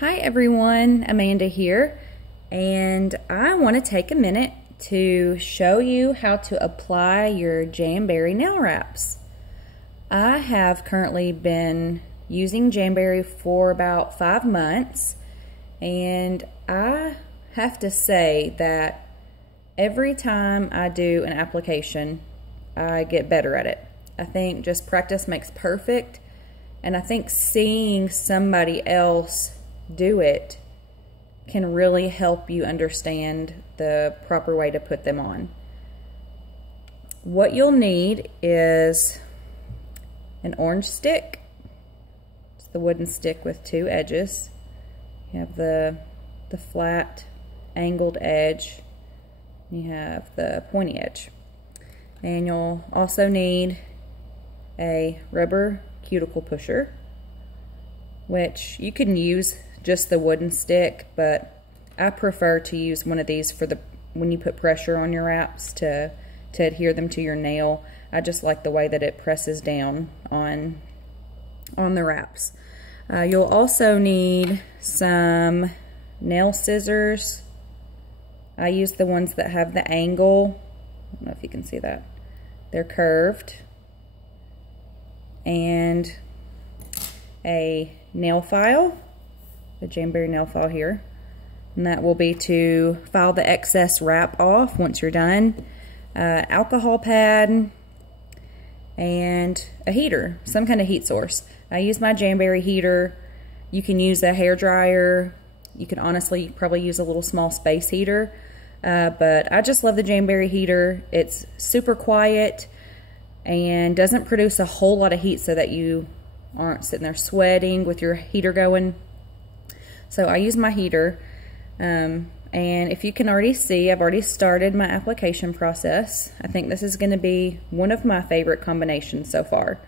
Hi everyone, Amanda here, and I want to take a minute to show you how to apply your Jamberry nail wraps. I have currently been using Jamberry for about 5 months, and I have to say that every time I do an application, I get better at it. I think just practice makes perfect, and I think seeing somebody else do it can really help you understand the proper way to put them on. What you'll need is an orange stick. It's the wooden stick with 2 edges. You have the flat angled edge. You have the pointy edge. And you'll also need a rubber cuticle pusher, which you can use just the wooden stick, but I prefer to use one of these for when you put pressure on your wraps to adhere them to your nail. I just like the way that it presses down on the wraps. You'll also need some nail scissors. I use the ones that have the angle. I don't know if you can see that. They're curved. And a nail file, the Jamberry nail file here, and that will be to file the excess wrap off once you're done. Alcohol pad and a heater, some kind of heat source. I use my Jamberry heater. You can use a hair dryer. You can honestly probably use a little small space heater, but I just love the Jamberry heater. It's super quiet and doesn't produce a whole lot of heat so that you aren't sitting there sweating with your heater going. So I use my heater, and if you can already see, I've already started my application process. I think this is going to be one of my favorite combinations so far.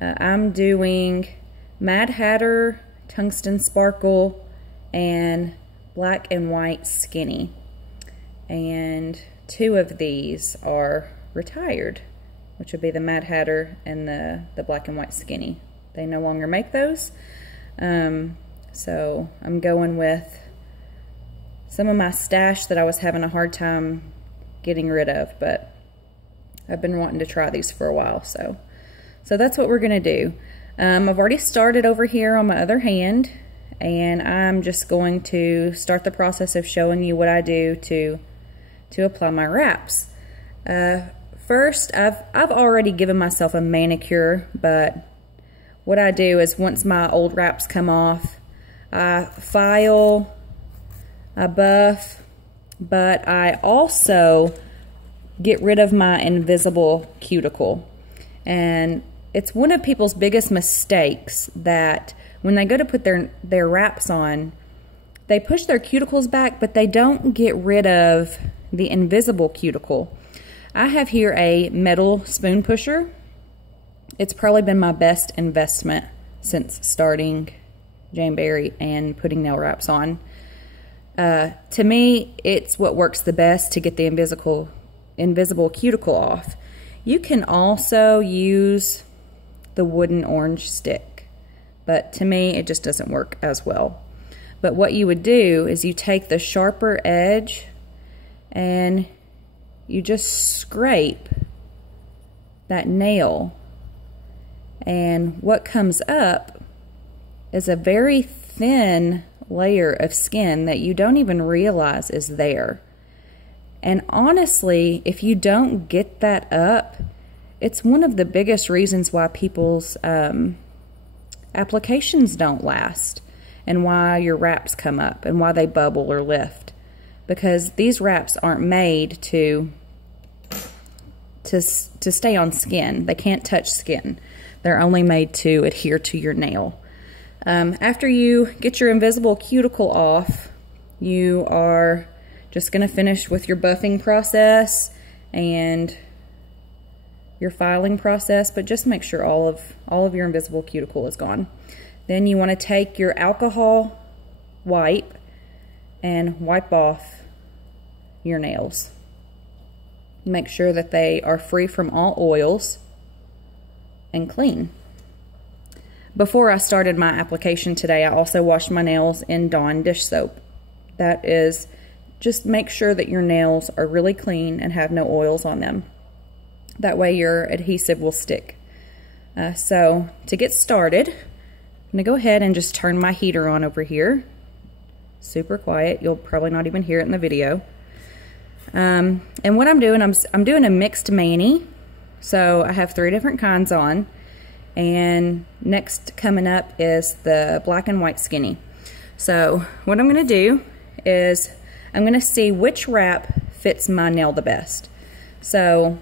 I'm doing Mad Hatter, Tungsten Sparkle, and Black and White Skinny. And 2 of these are retired, which would be the Mad Hatter and the Black and White Skinny. They no longer make those. So I'm going with some of my stash that I was having a hard time getting rid of, but I've been wanting to try these for a while. So that's what we're gonna do. I've already started over here on my other hand, and I'm just going to start the process of showing you what I do to apply my wraps. First, I've already given myself a manicure, but what I do is once my old wraps come off, I file, I buff, but I also get rid of my invisible cuticle. And it's one of people's biggest mistakes that when they go to put their wraps on, they push their cuticles back, but they don't get rid of the invisible cuticle. I have here a metal spoon pusher. It's probably been my best investment since starting Jamberry and putting nail wraps on. To me, it's what works the best to get the invisible cuticle off. You can also use the wooden orange stick, but to me, it just doesn't work as well. But what you would do is you take the sharper edge and you just scrape that nail, and what comes up is a very thin layer of skin that you don't even realize is there. And honestly, if you don't get that up, it's one of the biggest reasons why people's applications don't last, and why your wraps come up and why they bubble or lift, because these wraps aren't made to stay on skin. They can't touch skin. They're only made to adhere to your nail. After you get your invisible cuticle off, you are just going to finish with your buffing process and your filing process, but just make sure all of your invisible cuticle is gone. Then you want to take your alcohol wipe and wipe off your nails. Make sure that they are free from all oils and clean. before I started my application today, I also washed my nails in Dawn dish soap. That is, just make sure that your nails are really clean and have no oils on them. That way your adhesive will stick. So to get started, I'm gonna go ahead and just turn my heater on over here. Super quiet, you'll probably not even hear it in the video. And what I'm doing, I'm doing a mixed mani. So I have 3 different kinds on. And next coming up is the black and white skinny. So what I'm gonna do is I'm gonna see which wrap fits my nail the best. So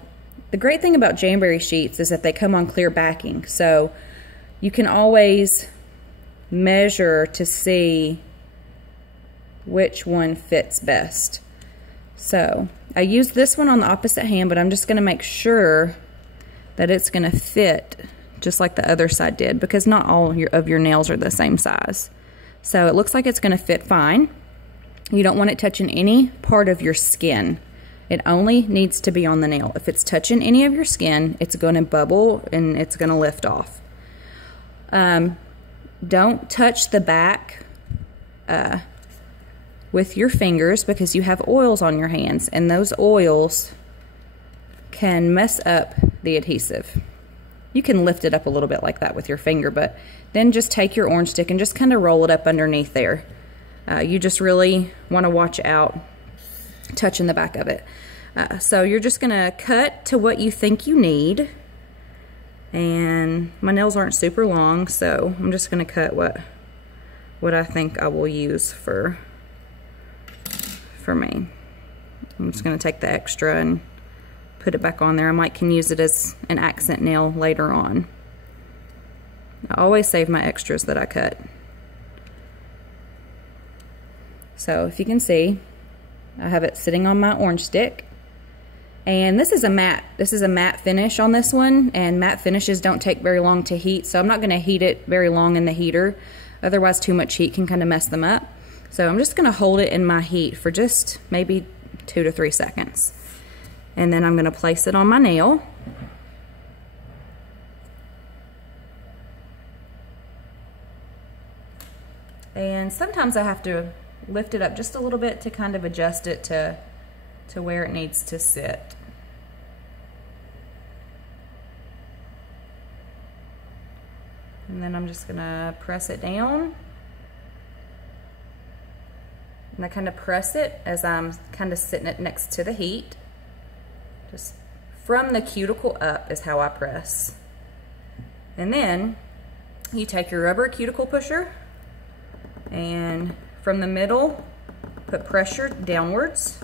the great thing about Jamberry sheets is that they come on clear backing. So you can always measure to see which one fits best. So I used this one on the opposite hand, but I'm just gonna make sure that it's gonna fit just like the other side did, because not all of your nails are the same size. So it looks like it's gonna fit fine. You don't want it touching any part of your skin. It only needs to be on the nail. If it's touching any of your skin, it's gonna bubble and it's gonna lift off. Don't touch the back with your fingers, because you have oils on your hands, and those oils can mess up the adhesive. You can lift it up a little bit like that with your finger, but then just take your orange stick and just kind of roll it up underneath there. You just really want to watch out touching the back of it. So you're just going to cut to what you think you need. And my nails aren't super long, so I'm just going to cut what I think I will use for me. I'm just going to take the extra and put it back on there. I might can use it as an accent nail later on. I always save my extras that I cut. So if you can see, I have it sitting on my orange stick. And this is a matte finish on this one, and matte finishes don't take very long to heat, so I'm not going to heat it very long in the heater. Otherwise too much heat can kind of mess them up. So I'm just going to hold it in my heat for just maybe 2 to 3 seconds. And then I'm going to place it on my nail. And sometimes I have to lift it up just a little bit to kind of adjust it to where it needs to sit. And then I'm just going to press it down. And I kind of press it as I'm kind of sitting it next to the heat. Just from the cuticle up is how I press. And then you take your rubber cuticle pusher and from the middle put pressure downwards,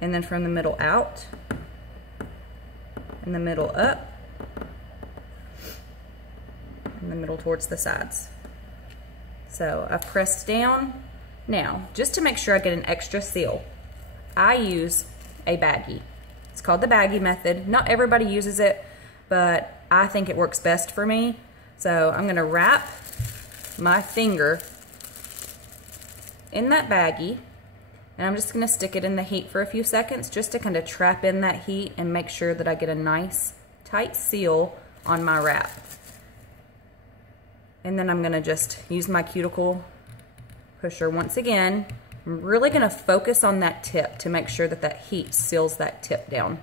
and then from the middle out, and the middle up, and the middle towards the sides. So I've pressed down. Now, just to make sure I get an extra seal, I use a baggie. It's called the baggie method. Not everybody uses it, but I think it works best for me. So I'm gonna wrap my finger in that baggie, and I'm just gonna stick it in the heat for a few seconds just to kind of trap in that heat and make sure that I get a nice tight seal on my wrap. And then I'm gonna just use my cuticle pusher once again. I'm really gonna focus on that tip to make sure that that heat seals that tip down.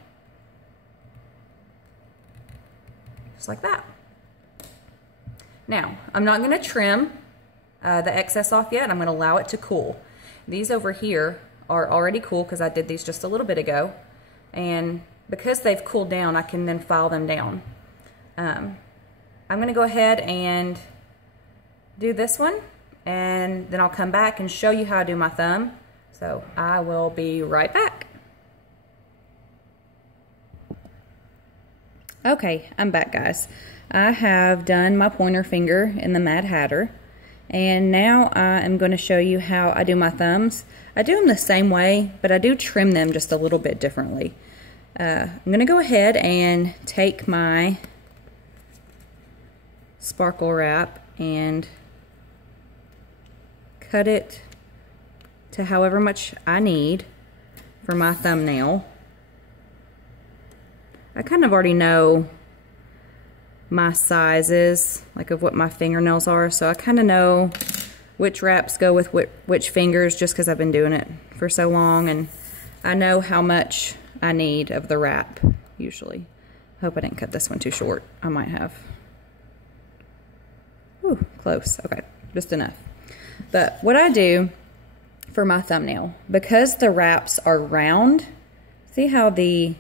Just like that. Now, I'm not gonna trim the excess off yet. I'm gonna allow it to cool. These over here are already cool because I did these just a little bit ago. And because they've cooled down, I can then file them down. I'm gonna go ahead and do this one, and then I'll come back and show you how I do my thumb. So I will be right back. Okay, I'm back, guys. I have done my pointer finger in the Mad Hatter, and now I am going to show you how I do my thumbs. I do them the same way, but I do trim them just a little bit differently. I'm going to go ahead and take my sparkle wrap and cut it to however much I need for my thumbnail. I kind of already know my sizes, like of what my fingernails are. So I kind of know which wraps go with which fingers just because I've been doing it for so long, and I know how much I need of the wrap usually. Hope I didn't cut this one too short. I might have. Ooh, close. Okay, just enough. But what I do for my thumbnail, because the wraps are round, see how the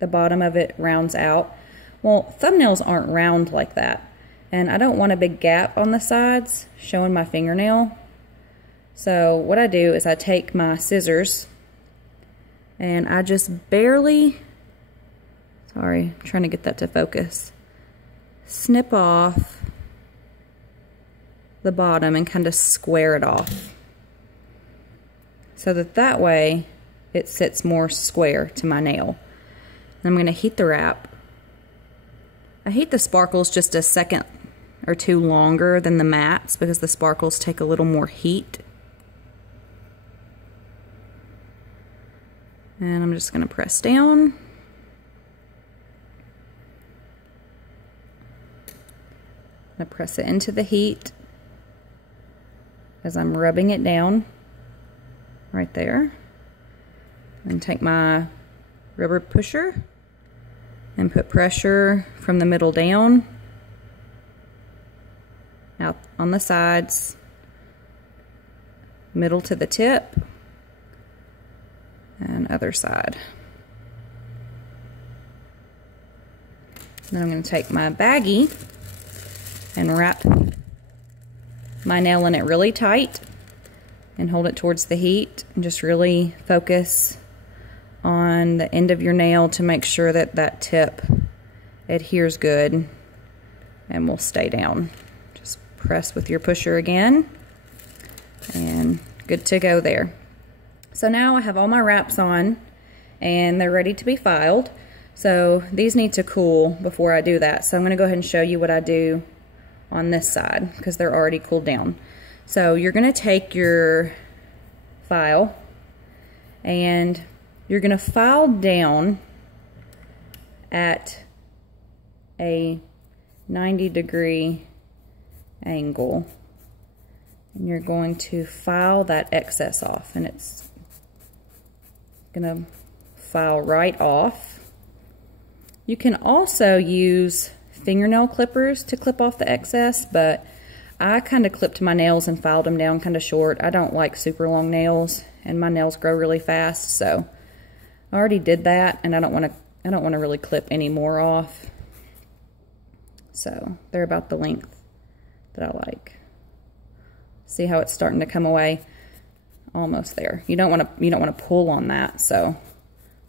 bottom of it rounds out? Well, thumbnails aren't round like that. And I don't want a big gap on the sides showing my fingernail. So what I do is I take my scissors and I just barely, sorry, I'm trying to get that to focus, snip off the bottom and kind of square it off. So that way it sits more square to my nail. And I'm going to heat the wrap. I heat the sparkles just a second or two longer than the mattes because the sparkles take a little more heat. And I'm just going to press down. I'm going to press it into the heat as I'm rubbing it down right there. And take my rubber pusher and put pressure from the middle down, out on the sides, middle to the tip, and other side. Then I'm going to take my baggie and wrap my nail in it really tight and hold it towards the heat and just really focus on the end of your nail to make sure that that tip adheres good and will stay down. Just press with your pusher again and good to go there. So now I have all my wraps on and they're ready to be filed. So these need to cool before I do that. So I'm going to go ahead and show you what I do on this side because they're already cooled down. So you're going to take your file and you're going to file down at a 90-degree angle, and you're going to file that excess off, and it's going to file right off. You can also use fingernail clippers to clip off the excess, but I kind of clipped my nails and filed them down kind of short. I don't like super long nails, and my nails grow really fast, so I already did that, and I don't want to really clip any more off. So they're about the length that I like. See how it's starting to come away? Almost there. You don't want to pull on that, so I'm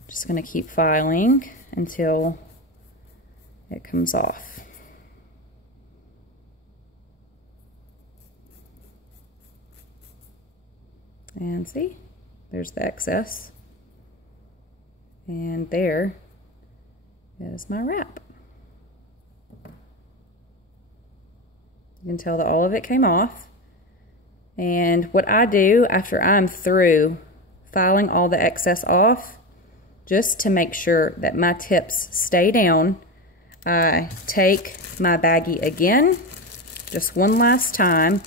just going to keep filing until it comes off. And see, there's the excess. And there is my wrap. You can tell that all of it came off. And what I do after I'm through filing all the excess off, just to make sure that my tips stay down, I take my baggie again, just one last time,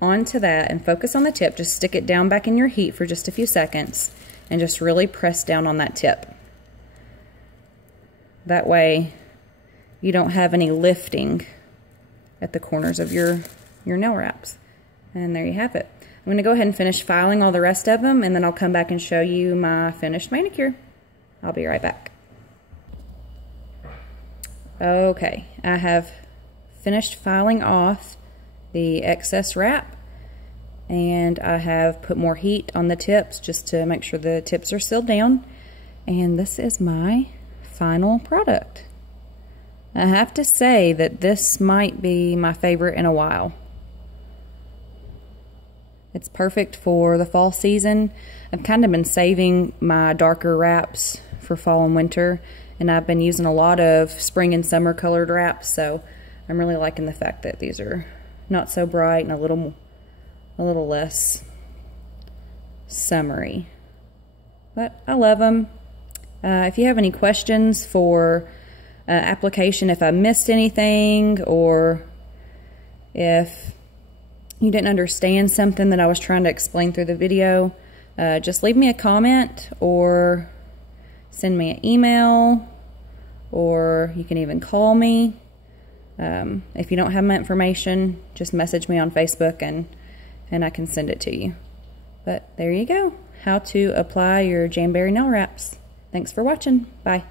onto that and focus on the tip. Just stick it down back in your heat for just a few seconds and just really press down on that tip. That way you don't have any lifting at the corners of your nail wraps. And there you have it. I'm going to go ahead and finish filing all the rest of them, and then I'll come back and show you my finished manicure. I'll be right back. Okay, I have finished filing off the excess wrap, and I have put more heat on the tips just to make sure the tips are sealed down. And this is my final product. I have to say that this might be my favorite in a while. It's perfect for the fall season. I've kind of been saving my darker wraps for fall and winter, and I've been using a lot of spring and summer colored wraps, so I'm really liking the fact that these are not so bright and a little less summery. But I love them. If you have any questions for application if I missed anything, or if you didn't understand something that I was trying to explain through the video. Just leave me a comment or send me an email, or you can even call me. If you don't have my information, just message me on Facebook and I can send it to you. But there you go. How to apply your Jamberry nail wraps. Thanks for watching. Bye.